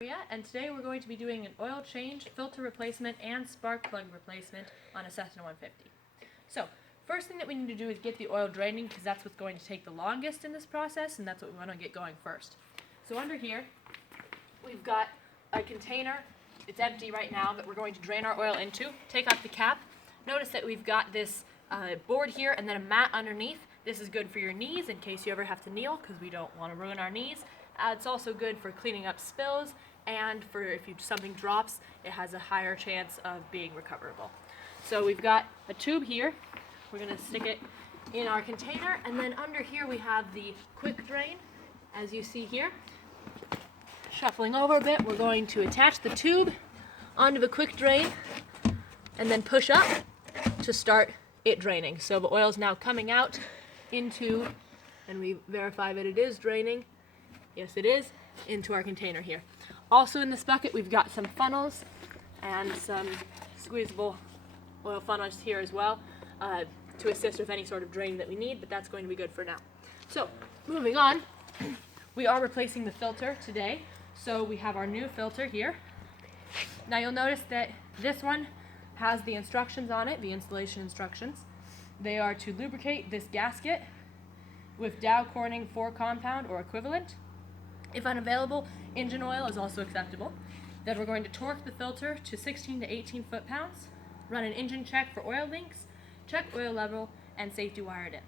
And today we're going to be doing an oil change, filter replacement, and spark plug replacement on a Cessna 150. So, first thing that we need to do is get the oil draining, because that's what's going to take the longest in this process, and that's what we want to get going first. So under here, we've got a container. It's empty right now, but we're going to drain our oil into. Take off the cap. Notice that we've got this board here and then a mat underneath. This is good for your knees in case you ever have to kneel, because we don't want to ruin our knees. It's also good for cleaning up spills, and for if something drops, it has a higher chance of being recoverable. So we've got a tube here. We're going to stick it in our container, and then under here we have the quick drain, as you see here. Shuffling over a bit, we're going to attach the tube onto the quick drain and then push up to start it draining. So the oil is now coming out into, and we verify that it is draining. Yes, it is, into our container here. Also in this bucket, we've got some funnels and some squeezable oil funnels here as well to assist with any sort of drain that we need, but that's going to be good for now. So, moving on, we are replacing the filter today. So we have our new filter here. Now you'll notice that this one has the instructions on it, the installation instructions. They are to lubricate this gasket with Dow Corning 4 compound or equivalent. If unavailable, engine oil is also acceptable. Then we're going to torque the filter to 16 to 18 foot-pounds, run an engine check for oil leaks, check oil level, and safety wire it in.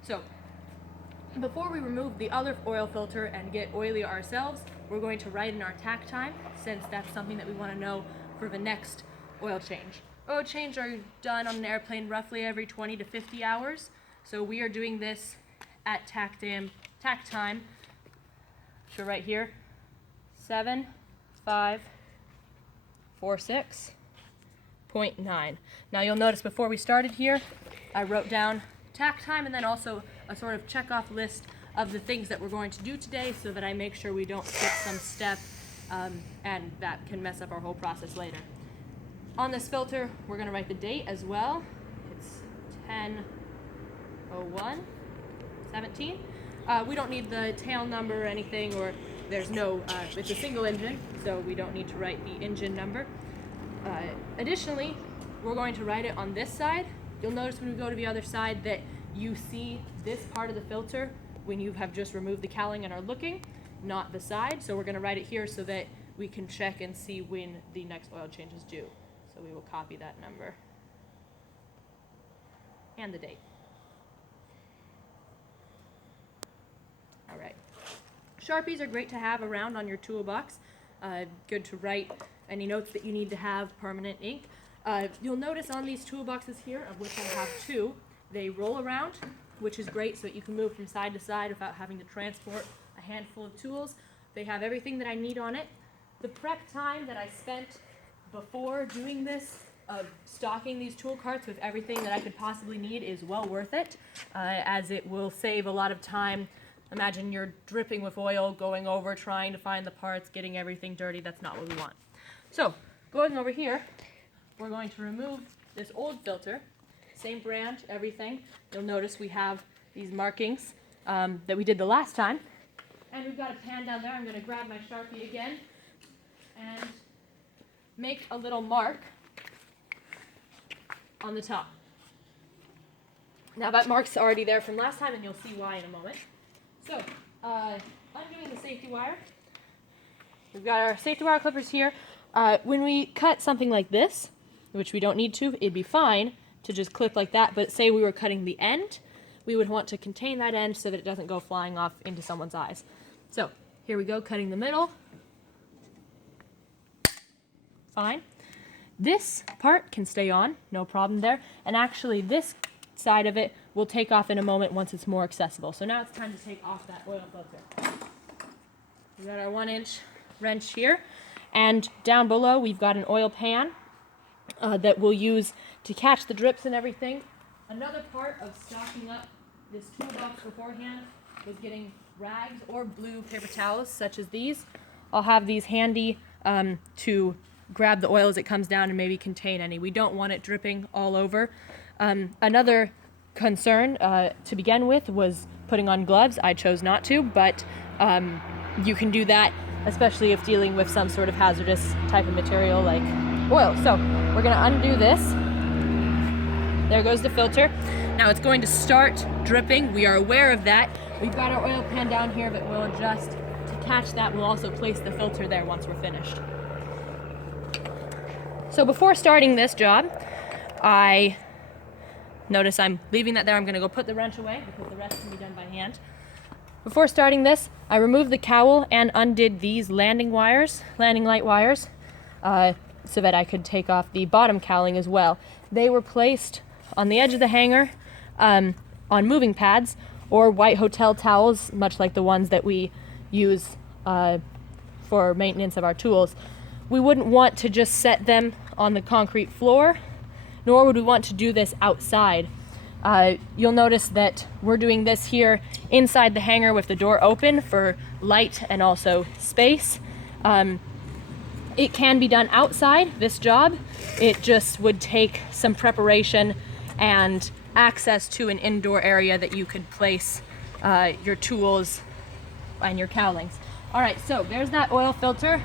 So, before we remove the other oil filter and get oily ourselves, we're going to write in our tach time, since that's something that we want to know for the next oil change. Oil changes are done on an airplane roughly every 20 to 50 hours, so we are doing this at tach time. So right here, 7546.9. Now you'll notice before we started here, I wrote down tach time and then also a sort of check-off list of the things that we're going to do today, so that I make sure we don't skip some step and that can mess up our whole process later. On this filter, we're going to write the date as well. It's 10/01/17. We don't need the tail number or anything, or there's no, it's a single engine, so we don't need to write the engine number. Additionally, we're going to write it on this side. You'll notice when we go to the other side that you see this part of the filter when you have just removed the cowling and are looking, not the side. So we're going to write it here so that we can check and see when the next oil change is due. So we will copy that number and the date. All right. Sharpies are great to have around on your toolbox. Good to write any notes that you need to have, permanent ink. You'll notice on these toolboxes here, of which I have two, they roll around, which is great so that you can move from side to side without having to transport a handful of tools. They have everything that I need on it. The prep time that I spent before doing this, stocking these tool carts with everything that I could possibly need, is well worth it, as it will save a lot of time. Imagine you're dripping with oil, going over, trying to find the parts, getting everything dirty. That's not what we want. So, going over here, we're going to remove this old filter. Same brand, everything. You'll notice we have these markings that we did the last time. And we've got a pan down there. I'm going to grab my Sharpie again and make a little mark on the top. Now that mark's already there from last time, and you'll see why in a moment. So, undoing the safety wire. We've got our safety wire clippers here. When we cut something like this, which we don't need to, it'd be fine to just clip like that, but say we were cutting the end, we would want to contain that end so that it doesn't go flying off into someone's eyes. So, here we go, cutting the middle. Fine. This part can stay on, no problem there, and actually this side of it will take off in a moment once it's more accessible. So now it's time to take off that oil filter. We've got our 1-inch wrench here, and down below we've got an oil pan that we'll use to catch the drips and everything. Another part of stocking up this toolbox beforehand was getting rags or blue paper towels such as these. I'll have these handy to grab the oil as it comes down and maybe contain any. We don't want it dripping all over. Another concern to begin with was putting on gloves. I chose not to, but you can do that especially if dealing with some sort of hazardous type of material like oil. So we're going to undo this. There goes the filter. Now it's going to start dripping. We are aware of that. We've got our oil pan down here, but we'll adjust to catch that. We'll also place the filter there once we're finished. So before starting this job, I notice I'm leaving that there. I'm going to go put the wrench away because the rest can be done by hand. Before starting this, I removed the cowl and undid these landing light wires, so that I could take off the bottom cowling as well. They were placed on the edge of the hangar on moving pads or white hotel towels, much like the ones that we use for maintenance of our tools. We wouldn't want to just set them on the concrete floor, nor would we want to do this outside. You'll notice that we're doing this here inside the hangar with the door open for light and also space. It can be done outside, this job. It just would take some preparation and access to an indoor area that you could place your tools and your cowlings. All right, so there's that oil filter.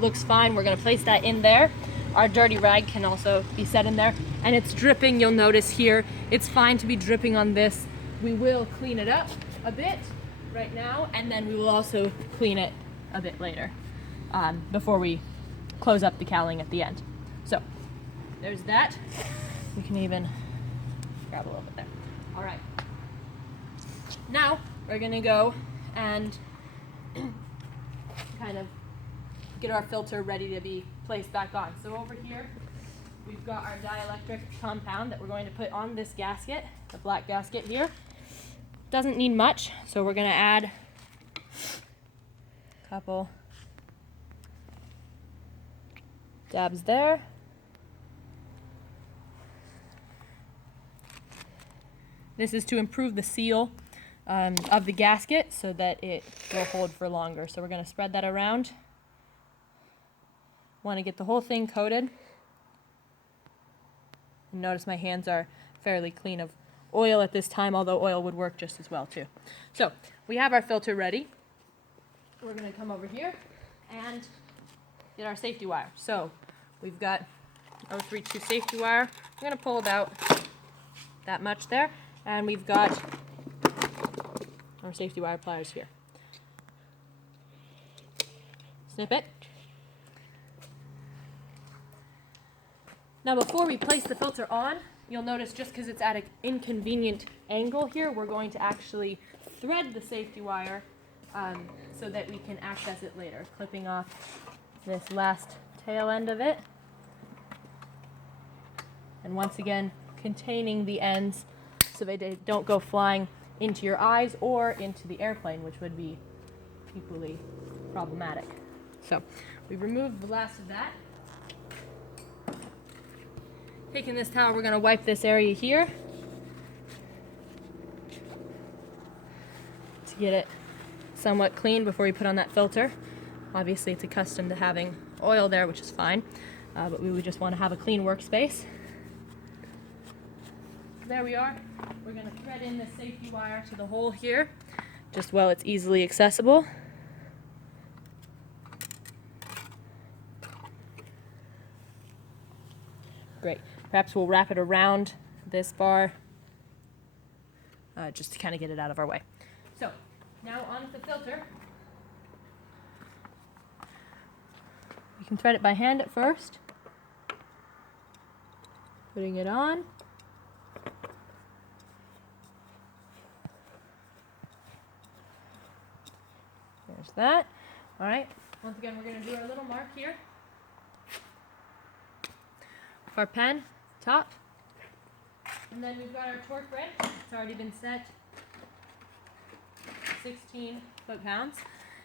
Looks fine. We're going to place that in there. Our dirty rag can also be set in there, and it's dripping. You'll notice here it's fine to be dripping on this. We will clean it up a bit right now, and then we will also clean it a bit later before we close up the cowling at the end. So there's that. We can even grab a little bit there. All right, now we're going to go and kind of get our filter ready to be placed back on. So over here, we've got our dielectric compound that we're going to put on this gasket, the black gasket here. Doesn't need much, so we're going to add a couple dabs there. This is to improve the seal of the gasket so that it will hold for longer. So we're going to spread that around. Want to get the whole thing coated. And notice my hands are fairly clean of oil at this time, although oil would work just as well too. So we have our filter ready. We're going to come over here and get our safety wire. So we've got 032 safety wire. I'm going to pull about that much there, and we've got our safety wire pliers here. Snip it. Now before we place the filter on, you'll notice just because it's at an inconvenient angle here, we're going to actually thread the safety wire so that we can access it later. Clipping off this last tail end of it. And once again, containing the ends so they don't go flying into your eyes or into the airplane, which would be equally problematic. So we've removed the last of that. Taking this towel, we're going to wipe this area here to get it somewhat clean before we put on that filter. Obviously it's accustomed to having oil there, which is fine, but we would just want to have a clean workspace. There we are. We're going to thread in the safety wire to the hole here, just while it's easily accessible. Great. Perhaps we'll wrap it around this bar just to kind of get it out of our way. So now on with the filter. You can thread it by hand at first. Putting it on. There's that. All right. Once again, we're going to do our little mark here. Our pen, top, and then we've got our torque wrench. It's already been set 16 foot-pounds,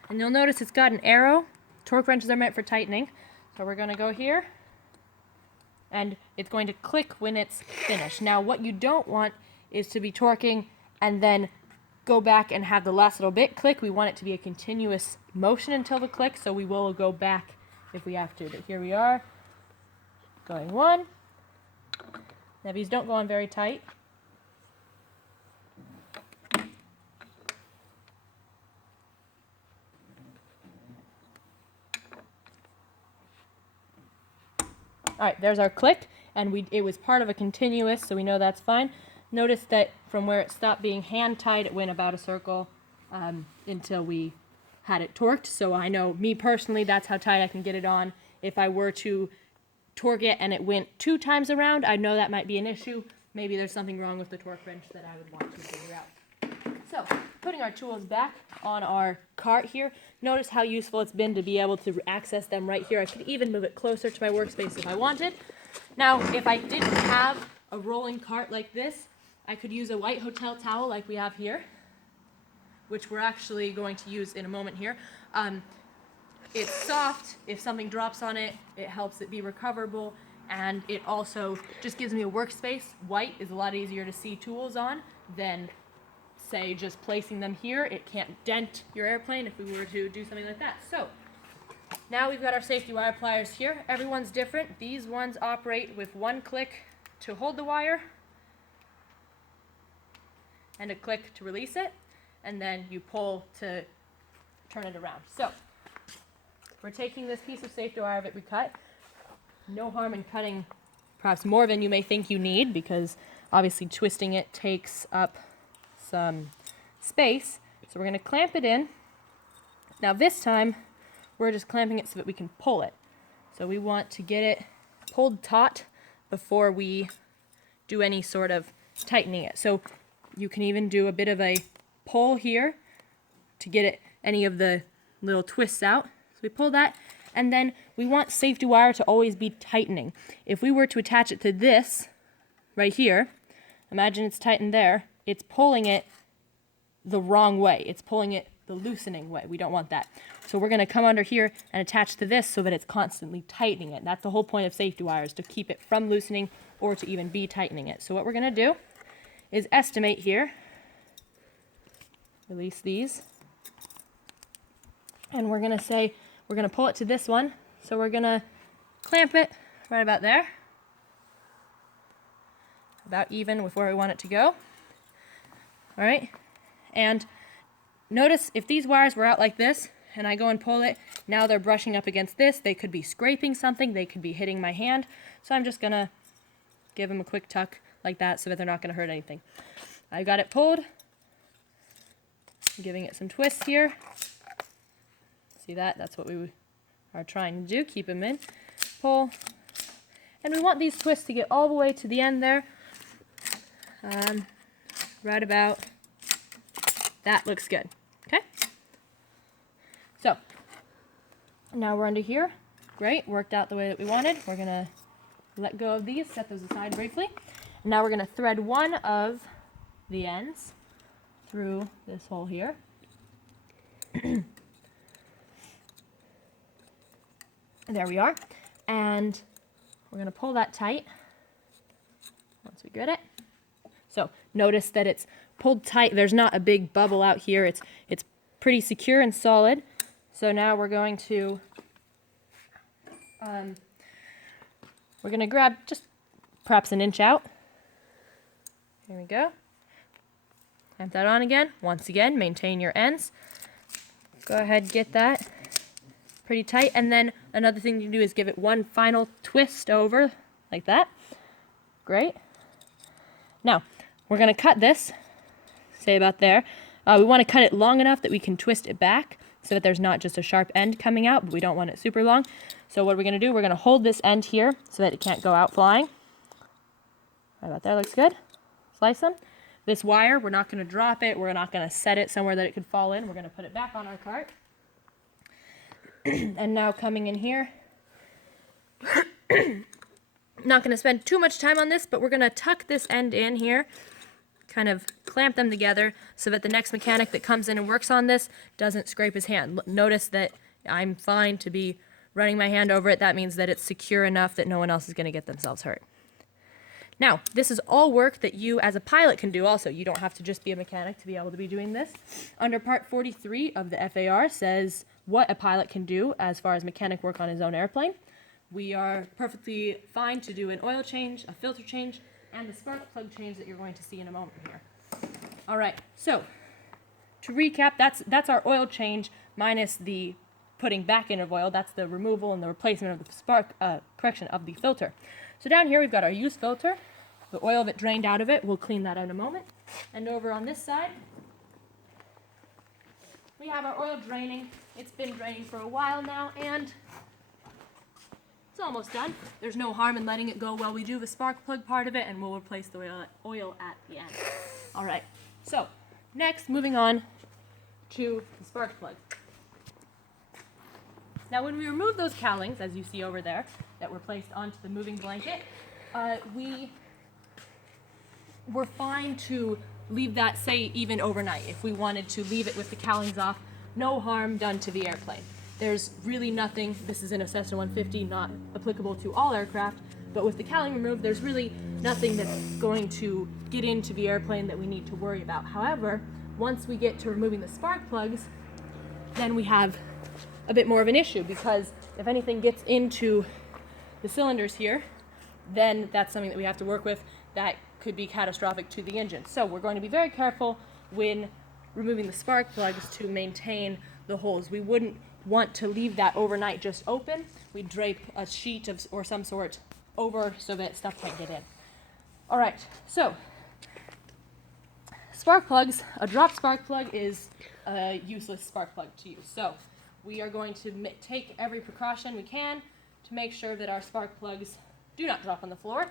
and you'll notice it's got an arrow. Torque wrenches are meant for tightening, so we're going to go here, and it's going to click when it's finished. Now, what you don't want is to be torquing and then go back and have the last little bit click. We want it to be a continuous motion until the click, so we will go back if we have to. But here we are. Going one. Now these don't go on very tight. Alright, there's our click, and it was part of a continuous, so we know that's fine. Notice that from where it stopped being hand tied, it went about a circle until we had it torqued. So I know, me personally, that's how tight I can get it on. If I were to torque it and it went 2 times around, I know that might be an issue. Maybe there's something wrong with the torque wrench that I would want to figure out. So, putting our tools back on our cart here, notice how useful it's been to be able to access them right here. I could even move it closer to my workspace if I wanted. Now, if I didn't have a rolling cart like this, I could use a white hotel towel like we have here, which we're actually going to use in a moment here. It's soft. If something drops on it, it helps it be recoverable, and it also just gives me a workspace. White is a lot easier to see tools on than, say, just placing them here. It can't dent your airplane if we were to do something like that. So now we've got our safety wire pliers here. Everyone's different. These ones operate with 1 click to hold the wire and a click to release it, and then you pull to turn it around. So we're taking this piece of safety wire that we cut. No harm in cutting perhaps more than you may think you need, because obviously twisting it takes up some space. So we're going to clamp it in. Now this time we're just clamping it so that we can pull it. So we want to get it pulled taut before we do any sort of tightening it. So you can even do a bit of a pull here to get any of the little twists out. So we pull that, and then we want safety wire to always be tightening. If we were to attach it to this right here, imagine it's tightened there, it's pulling it the wrong way. It's pulling it the loosening way. We don't want that. So we're going to come under here and attach to this so that it's constantly tightening it. That's the whole point of safety wires, to keep it from loosening or to even be tightening it. So what we're going to do is estimate here. Release these. And we're going to say, we're going to pull it to this one. So we're going to clamp it right about there. About even with where we want it to go. All right. And notice if these wires were out like this and I go and pull it, now they're brushing up against this. They could be scraping something. They could be hitting my hand. So I'm just going to give them a quick tuck like that so that they're not going to hurt anything. I got it pulled. I'm giving it some twists here. See that? That's what we are trying to do. Keep them in. Pull. And we want these twists to get all the way to the end there. Right about. That looks good. Okay? So, now we're under here. Great. Worked out the way that we wanted. We're going to let go of these, set those aside briefly. And now we're going to thread one of the ends through this hole here. There we are. And we're going to pull that tight once we get it. So notice that it's pulled tight. There's not a big bubble out here. It's pretty secure and solid. So now we're going to grab just perhaps an inch out. Here we go. Clamp that on again. Once again, maintain your ends. Go ahead, get that pretty tight. And then another thing you do is give it one final twist over, like that. Great. Now, we're going to cut this, say about there. We want to cut it long enough that we can twist it back so that there's not just a sharp end coming out, but we don't want it super long. So what are we going to do? We're going to hold this end here so that it can't go out flying. Right about there, looks good. Slice them. This wire, we're not going to drop it. We're not going to set it somewhere that it could fall in. We're going to put it back on our cart. And now coming in here, not going to spend too much time on this, but we're going to tuck this end in here, kind of clamp them together so that the next mechanic that comes in and works on this doesn't scrape his hand. Notice that I'm fine to be running my hand over it. That means that it's secure enough that no one else is going to get themselves hurt. Now, this is all work that you as a pilot can do also. You don't have to just be a mechanic to be able to be doing this. Under Part 43 of the FAR says what a pilot can do as far as mechanic work on his own airplane. We are perfectly fine to do an oil change, a filter change, and the spark plug change that you're going to see in a moment here. All right, so to recap, that's our oil change minus the putting back in of oil. That's the removal and the replacement of the of the filter. So down here we've got our used filter. The oil that drained out of it, we'll clean that in a moment. And over on this side, we have our oil draining. It's been draining for a while now, and it's almost done. There's no harm in letting it go while we do the spark plug part of it, and we'll replace the oil at the end. All right, so next, moving on to the spark plug. Now when we remove those cowlings, as you see over there, that were placed onto the moving blanket, we were fine to leave that, say, even overnight. If we wanted to leave it with the cowlings off, no harm done to the airplane. There's really nothing, this is in a Cessna 150, not applicable to all aircraft, but with the cowling removed, there's really nothing that's going to get into the airplane that we need to worry about. However, once we get to removing the spark plugs, then we have a bit more of an issue, because if anything gets into the cylinders here, then that's something that we have to work with that could be catastrophic to the engine. So we're going to be very careful when removing the spark plugs to maintain the holes. We wouldn't want to leave that overnight just open. We'd drape a sheet of or some sort over so that stuff can't get in. All right, so spark plugs, a drop spark plug is a useless spark plug to use. So we are going to take every precaution we can to make sure that our spark plugs do not drop on the floor.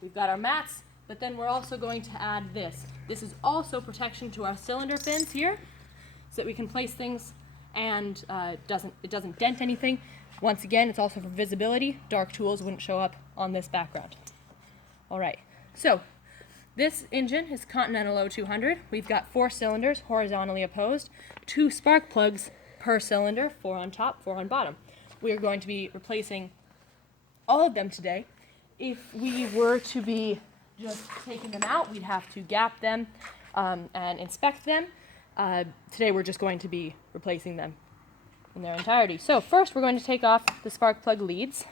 We've got our mats, but then we're also going to add this. This is also protection to our cylinder fins here, so that we can place things and it doesn't dent anything. Once again, it's also for visibility. Dark tools wouldn't show up on this background. All right, so this engine is Continental O200. We've got 4 cylinders horizontally opposed, 2 spark plugs per cylinder, 4 on top, 4 on bottom. We are going to be replacing all of them today. If we were to be just taking them out, we'd have to gap them and inspect them. Today we're just going to be replacing them in their entirety. So first we're going to take off the spark plug leads.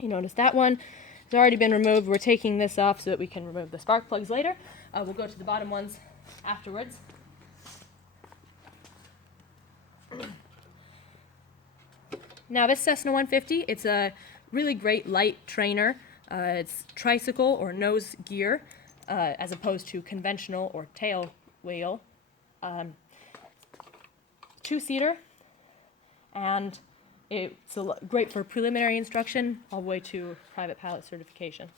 You notice that one has already been removed. We're taking this off so that we can remove the spark plugs later. We'll go to the bottom ones afterwards. Now this Cessna 150, it's a really great light trainer. It's tricycle or nose gear as opposed to conventional or tail wheel. 2-seater, and it's great for preliminary instruction all the way to private pilot certification.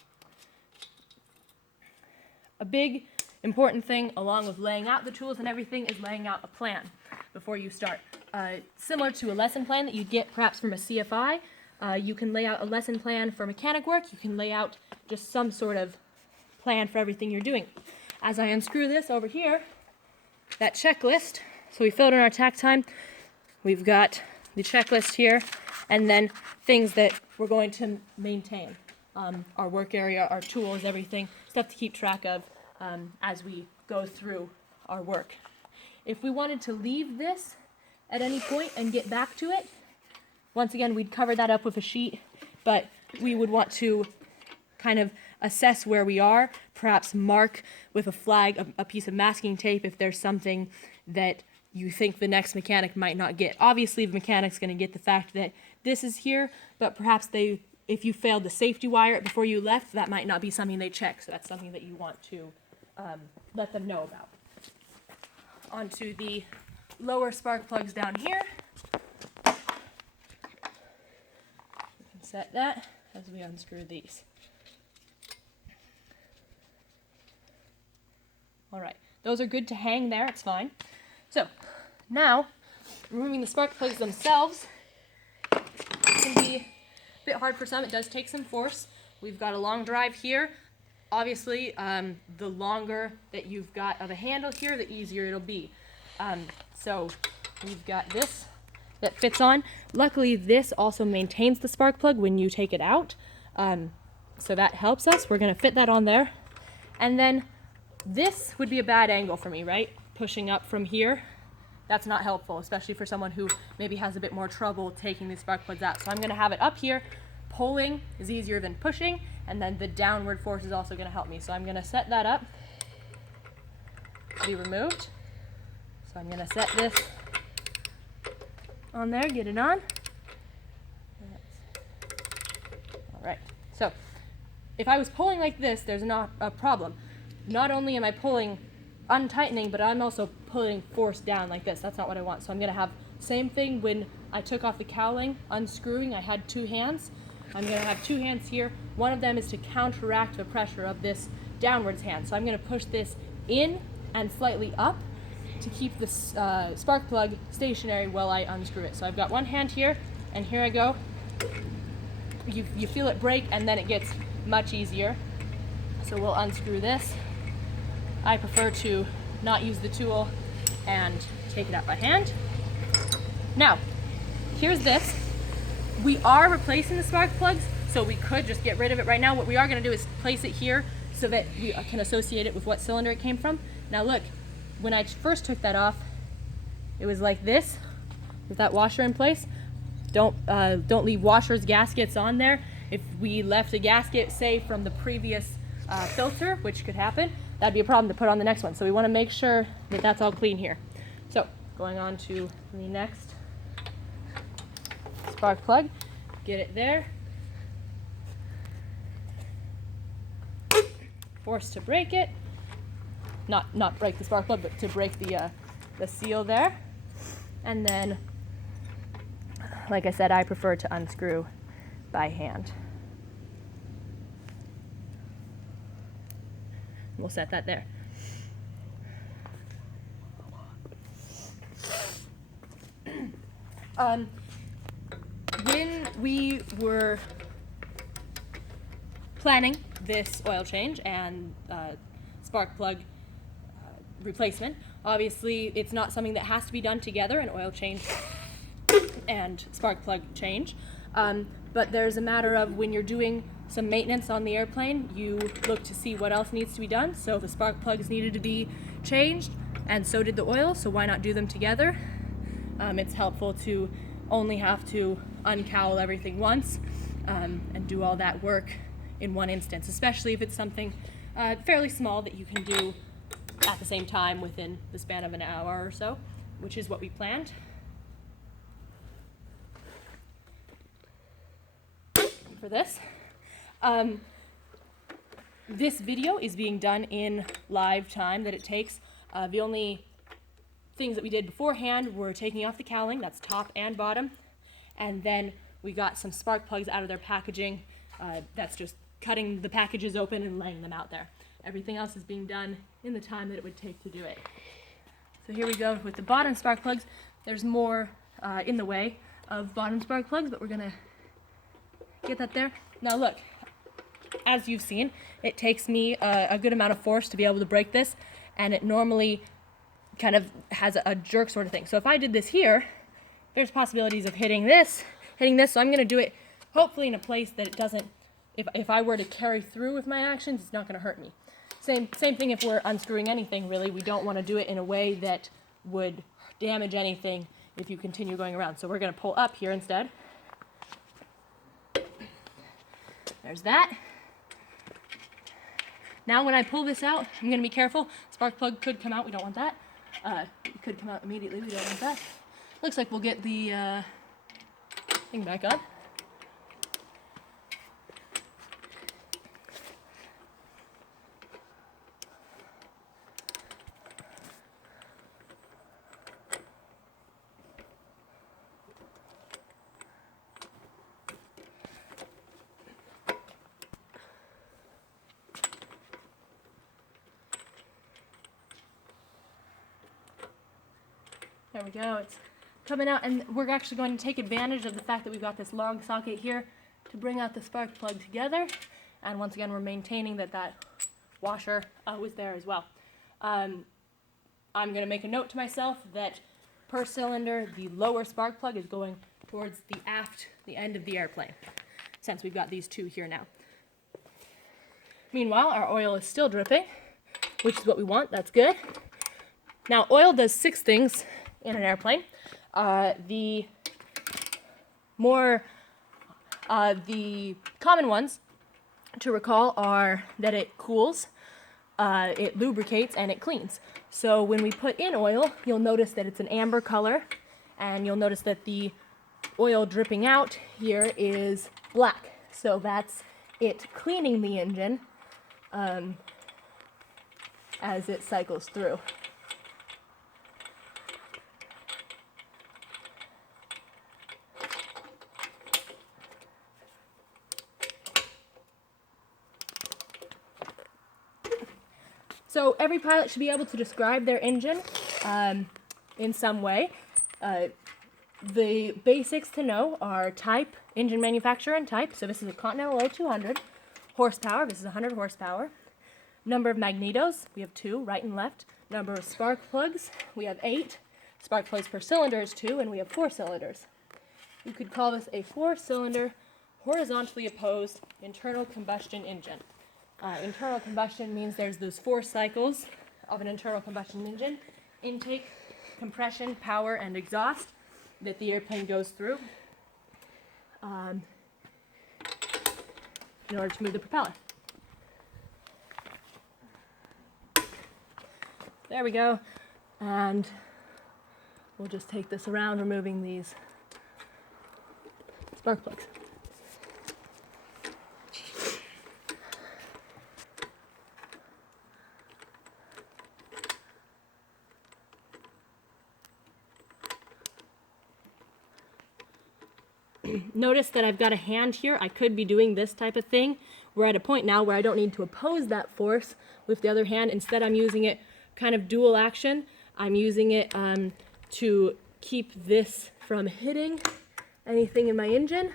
A big important thing along with laying out the tools and everything is laying out a plan before you start. Similar to a lesson plan that you'd get perhaps from a CFI, you can lay out a lesson plan for mechanic work. You can lay out just some sort of plan for everything you're doing. As I unscrew this over here, that checklist, so we filled in our tack time, we've got the checklist here, and then things that we're going to maintain. Our work area, our tools, everything, stuff to keep track of as we go through our work. If we wanted to leave this at any point and get back to it, once again, we'd cover that up with a sheet, but we would want to kind of assess where we are, perhaps mark with a flag, a piece of masking tape if there's something that you think the next mechanic might not get. Obviously, the mechanic's going to get the fact that this is here, but perhaps if you failed to safety wire it before you left, that might not be something they check, so that's something that you want to let them know about. Onto the lower spark plugs down here. We can set that as we unscrew these. All right, those are good to hang there, it's fine. So now, removing the spark plugs themselves can be a bit hard for some. It does take some force. We've got a long drive here. Obviously, the longer that you've got of a handle here, the easier it'll be. So we've got this that fits on. Luckily, this also maintains the spark plug when you take it out. So that helps us. We're going to fit that on there. And then this would be a bad angle for me, right? Pushing up from here. That's not helpful, especially for someone who maybe has a bit more trouble taking these spark plugs out. So I'm going to have it up here. Pulling is easier than pushing, and then the downward force is also going to help me. So I'm going to set that up to be removed. So I'm going to set this on there, get it on. All right, so if I was pulling like this, there's not a problem. Not only am I pulling untightening, but I'm also pulling force down like this. That's not what I want. So I'm gonna have same thing when I took off the cowling, unscrewing, I had 2 hands. I'm gonna have 2 hands here. One of them is to counteract the pressure of this downwards hand. So I'm gonna push this in and slightly up to keep this spark plug stationary while I unscrew it. So I've got one hand here, and here I go. You feel it break, and then it gets much easier. So we'll unscrew this. I prefer to not use the tool and take it out by hand. Now, here's this. We are replacing the spark plugs, so we could just get rid of it right now. What we are going to do is place it here so that we can associate it with what cylinder it came from. Now look, when I first took that off, it was like this, with that washer in place. Don't leave washers, gaskets on there. If we left a gasket, say from the previous filter, which could happen, that'd be a problem to put on the next one. So we want to make sure that that's all clean here. So going on to the next spark plug, get it there. Force to break it. Not break the spark plug, but to break the seal there. And then, like I said, I prefer to unscrew by hand. We'll set that there. When we were planning this oil change and spark plug replacement, obviously it's not something that has to be done together, an oil change and spark plug change, but there's a matter of when you're doing some maintenance on the airplane, you look to see what else needs to be done. So the spark plugs needed to be changed, and so did the oil, so why not do them together? It's helpful to only have to uncowl everything once and do all that work in one instance, especially if it's something fairly small that you can do at the same time within the span of an hour or so, which is what we planned. For this. This video is being done in live time that it takes. The only things that we did beforehand were taking off the cowling, that's top and bottom, and then we got some spark plugs out of their packaging. That's just cutting the packages open and laying them out there. Everything else is being done in the time that it would take to do it. So here we go with the bottom spark plugs. There's more in the way of bottom spark plugs, but we're gonna get that there. Now look, as you've seen, it takes me a good amount of force to be able to break this, and it normally kind of has a jerk sort of thing. So if I did this here, there's possibilities of hitting this, so I'm going to do it hopefully in a place that it doesn't, if I were to carry through with my actions, it's not going to hurt me. Same thing if we're unscrewing anything, really. We don't want to do it in a way that would damage anything if you continue going around. So we're going to pull up here instead. There's that. Now when I pull this out, I'm going to be careful. Spark plug could come out. We don't want that. It could come out immediately. We don't want that. Looks like we'll get the thing back on. There we go, it's coming out, and we're actually going to take advantage of the fact that we've got this long socket here to bring out the spark plug together, and once again we're maintaining that washer was there as well. I'm going to make a note to myself that per cylinder the lower spark plug is going towards the end of the airplane, since we've got these two here now. Meanwhile, our oil is still dripping, which is what we want. That's good. Now, oil does 6 things in an airplane. The common ones to recall are that it cools, it lubricates, and it cleans. So when we put in oil, you'll notice that it's an amber color, and you'll notice that the oil dripping out here is black. So that's it cleaning the engine as it cycles through. So every pilot should be able to describe their engine in some way. The basics to know are type, engine manufacturer and type. So this is a Continental O200. Horsepower, this is 100 horsepower. Number of magnetos, we have 2, right and left. Number of spark plugs, we have 8. Spark plugs per cylinder is 2, and we have 4 cylinders. You could call this a 4-cylinder, horizontally opposed internal combustion engine. Internal combustion means there's those 4 cycles of an internal combustion engine: intake, compression, power, and exhaust that the airplane goes through in order to move the propeller. There we go. And we'll just take this around, removing these spark plugs. Notice that I've got a hand here. I could be doing this type of thing. We're at a point now where I don't need to oppose that force with the other hand. Instead, I'm using it kind of dual action. I'm using it to keep this from hitting anything in my engine.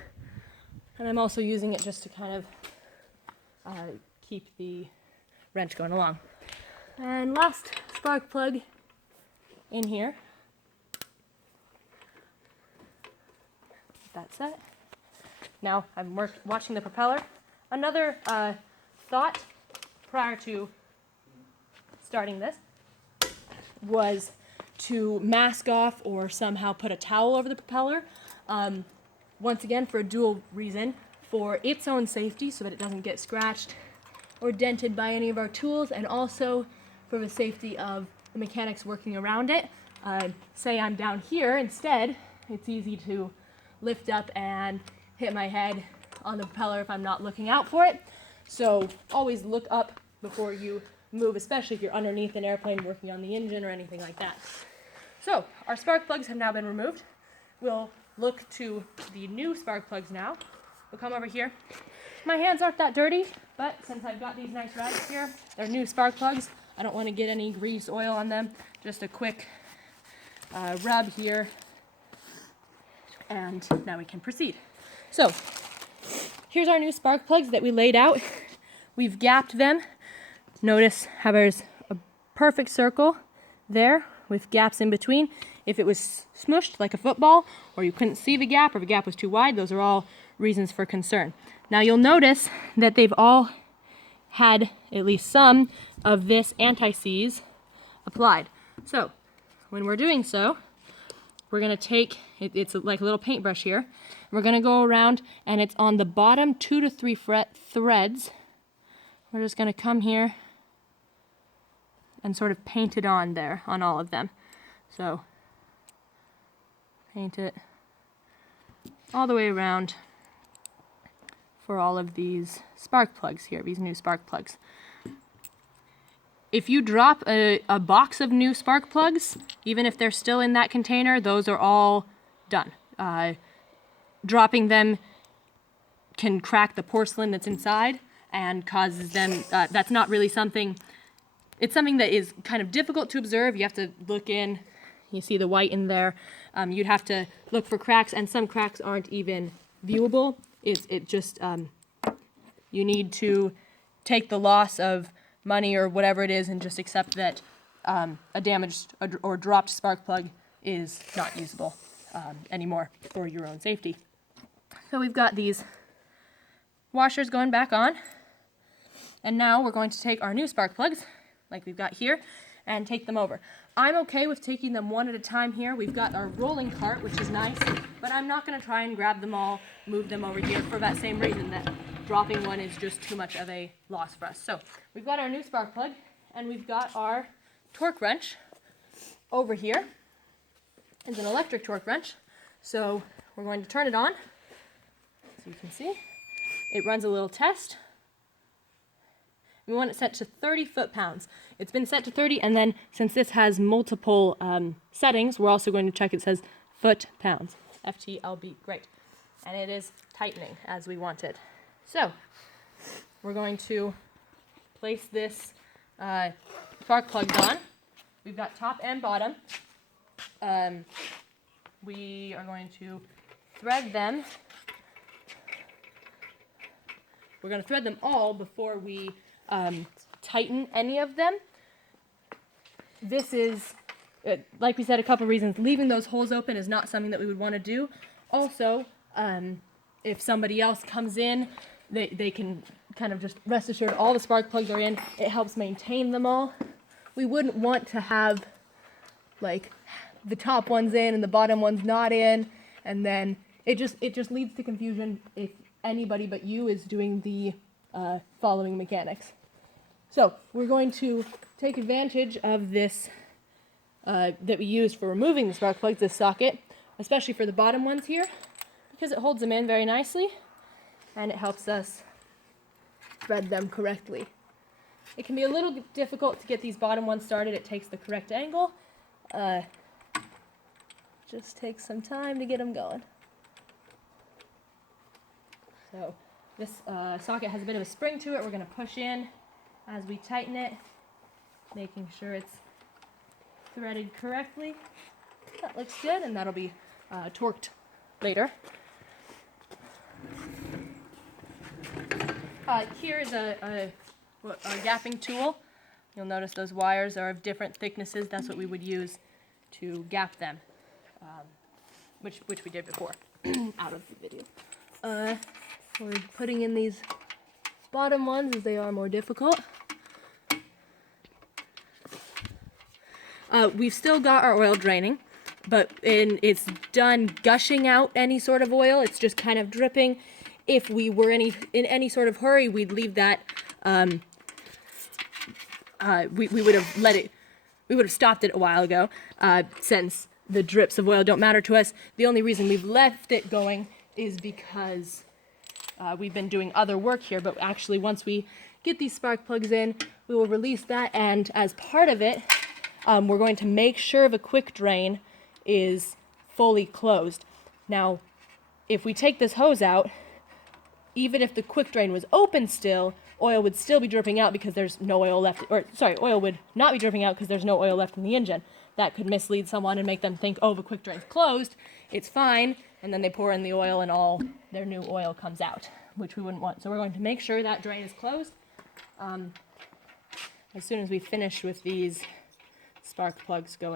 And I'm also using it just to kind of keep the wrench going along. And last spark plug in here. That's it. Now I'm watching the propeller. Another thought prior to starting this was to mask off or somehow put a towel over the propeller. Once again, for a dual reason: for its own safety, so that it doesn't get scratched or dented by any of our tools, and also for the safety of the mechanics working around it. Say I'm down here instead, it's easy to lift up and hit my head on the propeller if I'm not looking out for it. So always look up before you move, especially if you're underneath an airplane working on the engine or anything like that. So our spark plugs have now been removed. We'll look to the new spark plugs now. We'll come over here. My hands aren't that dirty, but since I've got these nice rags here, they're new spark plugs. I don't want to get any grease, oil on them. Just a quick rub here. And now we can proceed. So here's our new spark plugs that we laid out. We've gapped them. Notice how there's a perfect circle there with gaps in between. If it was smushed like a football, or you couldn't see the gap, or the gap was too wide, those are all reasons for concern. Now you'll notice that they've all had at least some of this anti-seize applied. So when we're doing so, we're going to take, it's like a little paintbrush here, and we're going to go around, and it's on the bottom 2 to 3 threads. We're just going to come here and sort of paint it on there, on all of them. So paint it all the way around for all of these spark plugs here, these new spark plugs. If you drop a box of new spark plugs, even if they're still in that container, those are all done. Dropping them can crack the porcelain that's inside and causes them, that's not really something, it's something that is kind of difficult to observe. You have to look in, you see the white in there. You'd have to look for cracks, and some cracks aren't even viewable. It just, you need to take the loss of money or whatever it is and just accept that a damaged or dropped spark plug is not usable anymore for your own safety. So we've got these washers going back on, and now we're going to take our new spark plugs, like we've got here, and take them over. I'm okay with taking them one at a time here. We've got our rolling cart, which is nice, but I'm not going to try and grab them all, move them over here for that same reason, that dropping one is just too much of a loss for us. So we've got our new spark plug, and we've got our torque wrench over here. is an electric torque wrench. So we're going to turn it on. So you can see, it runs a little test. We want it set to 30 foot-pounds. It's been set to 30, and then since this has multiple settings, we're also going to check it says foot-pounds. FTLB, great. And it is tightening as we want it. So we're going to place this spark plug on. We've got top and bottom. We are going to thread them. We're going to thread them all before we tighten any of them. This is, like we said, a couple reasons. Leaving those holes open is not something that we would want to do. Also, if somebody else comes in, they can kind of just rest assured all the spark plugs are in. It helps maintain them all. We wouldn't want to have like the top one's in and the bottom one's not in, and then it just leads to confusion if anybody but you is doing the following mechanics. So we're going to take advantage of this that we used for removing the spark plugs, this socket, especially for the bottom ones here, because it holds them in very nicely and it helps us thread them correctly. It can be a little difficult to get these bottom ones started. It takes the correct angle. Just takes some time to get them going. So this socket has a bit of a spring to it. We're going to push in as we tighten it, making sure it's threaded correctly. That looks good, and that'll be torqued later. Here is a gapping tool. You'll notice those wires are of different thicknesses. That's what we would use to gap them, which we did before out of the video. We're putting in these bottom ones as they are more difficult. We've still got our oil draining, but it's done gushing out any sort of oil. It's just kind of dripping. If we were in any sort of hurry, we'd leave that. We would have let it. We would have stopped it a while ago, since the drips of oil don't matter to us. The only reason we've left it going is because we've been doing other work here. But actually, once we get these spark plugs in, we will release that, and as part of it, we're going to make sure the quick drain is fully closed. Now, if we take this hose out, even if the quick drain was open still, oil would still be dripping out because there's no oil left, oil would not be dripping out because there's no oil left in the engine. That could mislead someone and make them think, oh, the quick drain's closed, it's fine, and then they pour in the oil and all their new oil comes out, which we wouldn't want. So we're going to make sure that drain is closed. As soon as we finish with these spark plugs going